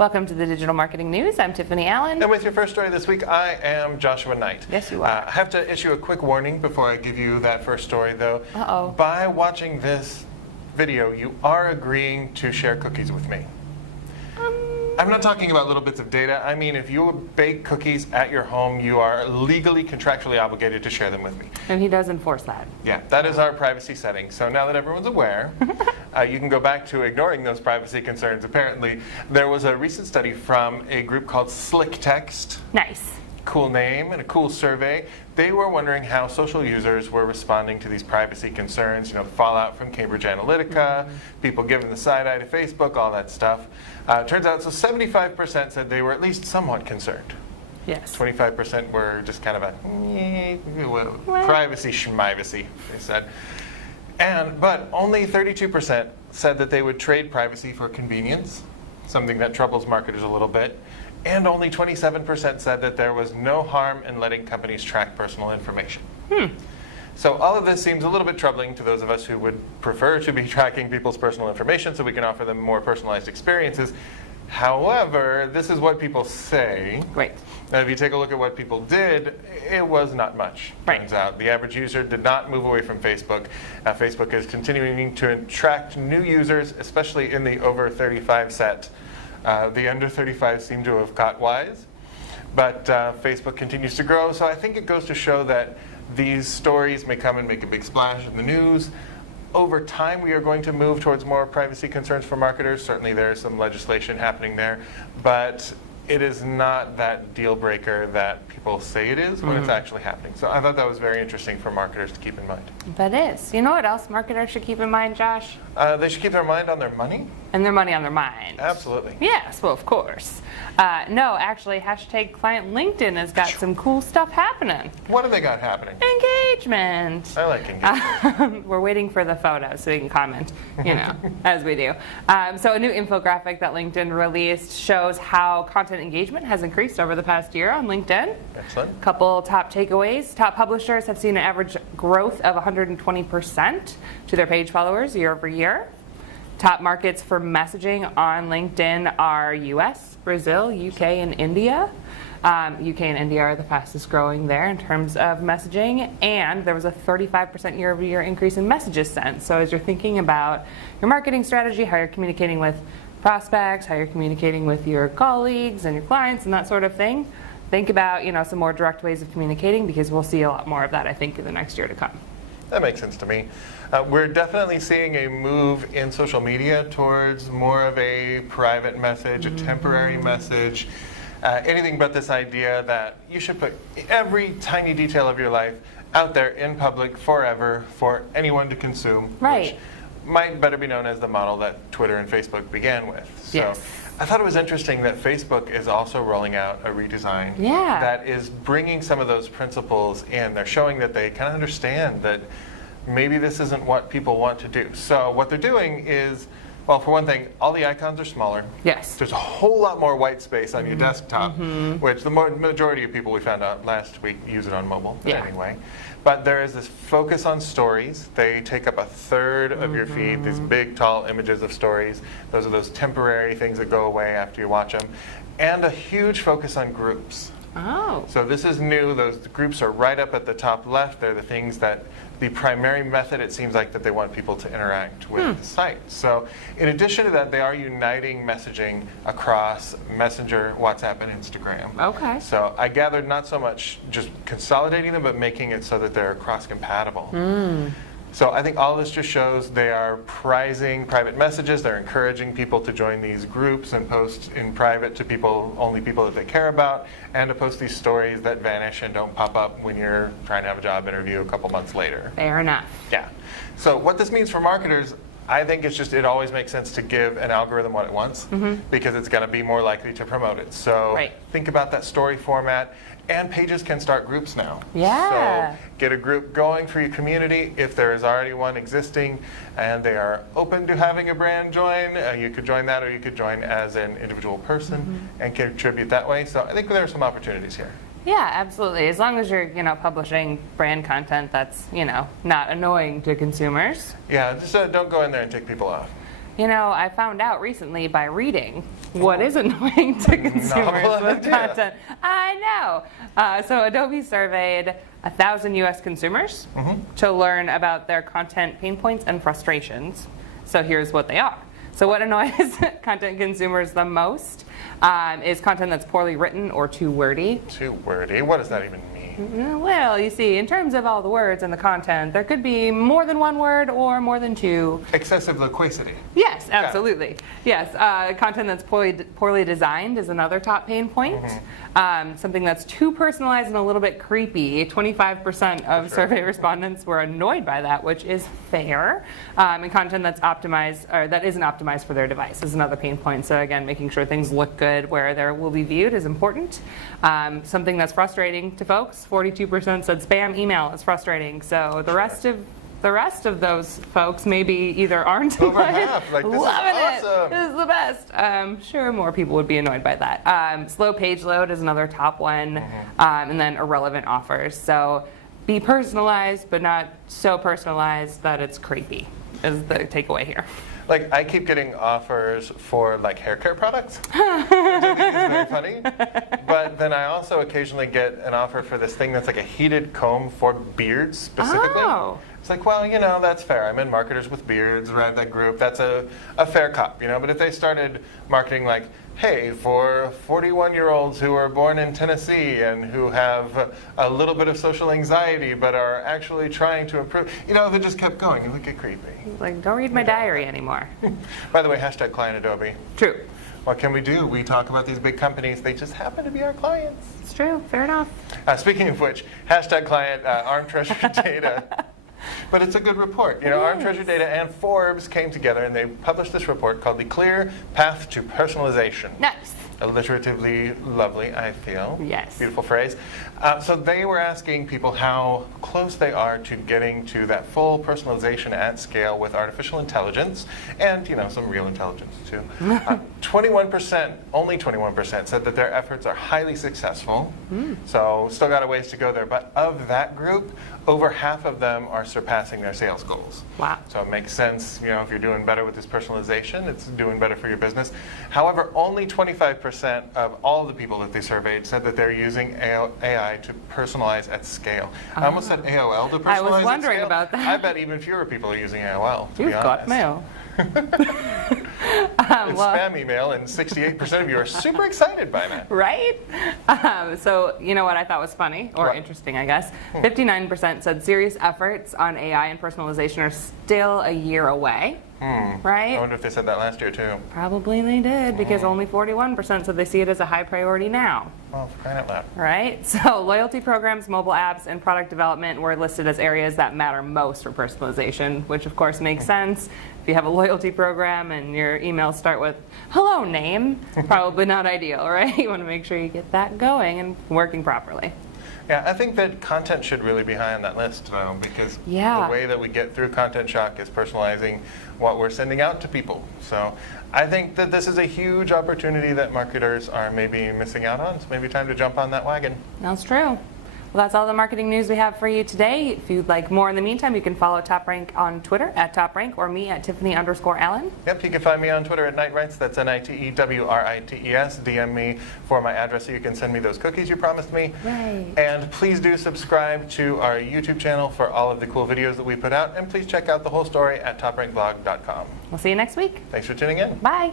Welcome to the Digital Marketing News. I'm Tiffany Allen. And with your first story this week, I am Joshua Knight. Yes, you are. I have to issue a quick warning before I give you that first story, though. Uh-oh. By watching this video, you are agreeing to share cookies with me. I'm not talking about little bits of data. I mean, if you bake cookies at your home, you are legally, contractually obligated to share them with me. And he does enforce that. Yeah, that is our privacy setting. So now that everyone's aware, you can go back to ignoring those privacy concerns. Apparently, there was a recent study from a group called Slick Text. Nice. Cool name and a cool survey. They were wondering how social users were responding to these privacy concerns, you know, the fallout from Cambridge Analytica, people giving the side eye to Facebook, all that stuff. Turns out, so 75% said they were at least somewhat concerned. Yes. 25% were just kind of a privacy schmivacy, they said. But only 32% said that they would trade privacy for convenience, something that troubles marketers a little bit. And only 27% said that there was no harm in letting companies track personal information. So all of this seems a little bit troubling to those of us who would prefer to be tracking people's personal information so we can offer them more personalized experiences. However, this is what people say. Great. Now, if you take a look at what people did, it was not much, turns out. The average user did not move away from Facebook. Facebook is continuing to attract new users, especially in the over 35 set. The under 35 seem to have caught wise, but Facebook continues to grow. So I think it goes to show that these stories may come and make a big splash in the news. Over time, we are going to move towards more privacy concerns for marketers. Certainly there is some legislation happening there, but it is not that deal breaker that people say it is when it's actually happening. So I thought that was very interesting for marketers to keep in mind. That is. You know what else marketers should keep in mind, Josh? They should keep their mind on their money. And their money on their mind. Absolutely. Yes, well, of course. No, actually, hashtag Client LinkedIn has got some cool stuff happening. What have they got happening? Engagement. I like engagement. We're waiting for the photo so we can comment, you know, as we do. So a new infographic that LinkedIn released shows how content engagement has increased over the past year on LinkedIn. Excellent. A couple top takeaways. Top publishers have seen an average growth of 120% to their page followers year over year. Top markets for messaging on LinkedIn are US, Brazil, UK, and India. UK and India are the fastest growing there in terms of messaging, and there was a 35% year-over-year increase in messages sent. So as you're thinking about your marketing strategy, how you're communicating with prospects, how you're communicating with your colleagues and your clients and that sort of thing, think about, you know, some more direct ways of communicating, because we'll see a lot more of that, I think, in the next year to come. That makes sense to me. We're definitely seeing a move in social media towards more of a private message, a temporary message, anything but this idea that you should put every tiny detail of your life out there in public forever for anyone to consume. Right. Which might better be known as the model that Twitter and Facebook began with. So Yes. I thought it was interesting that Facebook is also rolling out a redesign that is bringing some of those principles in. They're showing that they kind of understand that maybe this isn't what people want to do. So what they're doing is, well, for one thing, all the icons are smaller. Yes. There's a whole lot more white space on your desktop, which the majority of people we found out last week use it on mobile. But anyway. But there is this focus on stories. They take up a third of your feed, these big, tall images of stories. Those are those temporary things that go away after you watch them. And a huge focus on groups. Oh. So this is new. Those groups are right up at the top left. They're the things that, the primary method, it seems like, that they want people to interact with the site. So in addition to that, they are uniting messaging across Messenger, WhatsApp, and Instagram. Okay. So I gathered not so much just consolidating them, but making it so that they're cross-compatible. So I think all this just shows they are prizing private messages. They're encouraging people to join these groups and post in private to people, only people that they care about, and to post these stories that vanish and don't pop up when you're trying to have a job interview a couple months later. Fair enough. Yeah. So what this means for marketers, I think it's just, it always makes sense to give an algorithm what it wants, because it's going to be more likely to promote it. So think about that story format. And pages can start groups now. Yeah. So get a group going for your community. If there is already one existing and they are open to having a brand join, you could join that, or you could join as an individual person and contribute that way. So I think there are some opportunities here. Yeah, absolutely. As long as you're, publishing brand content that's, not annoying to consumers. Yeah, just don't go in there and tick people off. I found out recently by reading what is annoying to consumers with content. I know. So Adobe surveyed 1,000 US consumers to learn about their content pain points and frustrations. So here's what they are. So what annoys content consumers the most is content that's poorly written or too wordy. Too wordy? What does that even mean? Well, you see, in terms of all the words and the content, there could be more than one word or more than two. Excessive loquacity. Yes, absolutely. Yes, content that's poorly designed is another top pain point. Something that's too personalized and a little bit creepy. 25% of survey respondents were annoyed by that, which is fair. And content that's optimized, or that isn't optimized for their device, is another pain point. So again, making sure things look good where they will be viewed is important. Something that's frustrating to folks. 42% said spam email is frustrating. So the rest of those folks maybe either aren't over half, like, this loving is awesome. it. This is the best. Sure, more people would be annoyed by that. Slow page load is another top one, and then irrelevant offers. So be personalized, but not so personalized that it's creepy. Is the takeaway here. Like, I keep getting offers for like hair care products, which I think is very funny. But then I also occasionally get an offer for this thing that's like a heated comb for beards specifically. Oh. It's like, well, that's fair. I'm in Marketers with Beards, right? That group. That's a fair cop, But if they started marketing like, hey, for 41-year-olds who are born in Tennessee and who have a little bit of social anxiety but are actually trying to improve, if it just kept going, it would get creepy. Like, don't read my diary anymore. By the way, # client Adobe. True. What can we do? We talk about these big companies. They just happen to be our clients. It's true. Fair enough. Speaking of which, # client ARM Treasure Data. But it's a good report. ARM Treasure Data and Forbes came together and they published this report called The Clear Path to Personalization. Nice. Alliteratively lovely, I feel. Yes. Beautiful phrase. So they were asking people how close they are to getting to that full personalization at scale with artificial intelligence and, some real intelligence too. 21%, only 21% said that their efforts are highly successful. So still got a ways to go there. But of that group, over half of them are surpassing their sales goals. Wow. So it makes sense, if you're doing better with this personalization, it's doing better for your business. However, only 25% of all of the people that they surveyed said that they're using AI to personalize at scale. I almost said AOL to personalize I was wondering at scale. about that. I bet even fewer people are using AOL, to You've be honest. got mail. It's spam email, and 68% of you are super excited by that. Right? So, what I thought was funny, or interesting, I guess. 59% said serious efforts on AI and personalization are still a year away. Right? I wonder if they said that last year, too. Probably they did, because only 41% said they see it as a high priority now. Well, for crying out loud. Right? So loyalty programs, mobile apps, and product development were listed as areas that matter most for personalization, which of course makes sense. If you have a loyalty program and your emails start with, hello name, probably not ideal, right? You want to make sure you get that going and working properly. Yeah, I think that content should really be high on that list, though, because the way that we get through content shock is personalizing what we're sending out to people. So I think that this is a huge opportunity that marketers are maybe missing out on. So maybe time to jump on that wagon. That's true. Well, that's all the marketing news we have for you today. If you'd like more in the meantime, you can follow TopRank on Twitter @TopRank or me @Tiffany_Allen. Yep, you can find me on Twitter @Nightrights. That's NITEWRITES. DM me for my address so you can send me those cookies you promised me. Right. And please do subscribe to our YouTube channel for all of the cool videos that we put out. And please check out the whole story at toprankblog.com. We'll see you next week. Thanks for tuning in. Bye.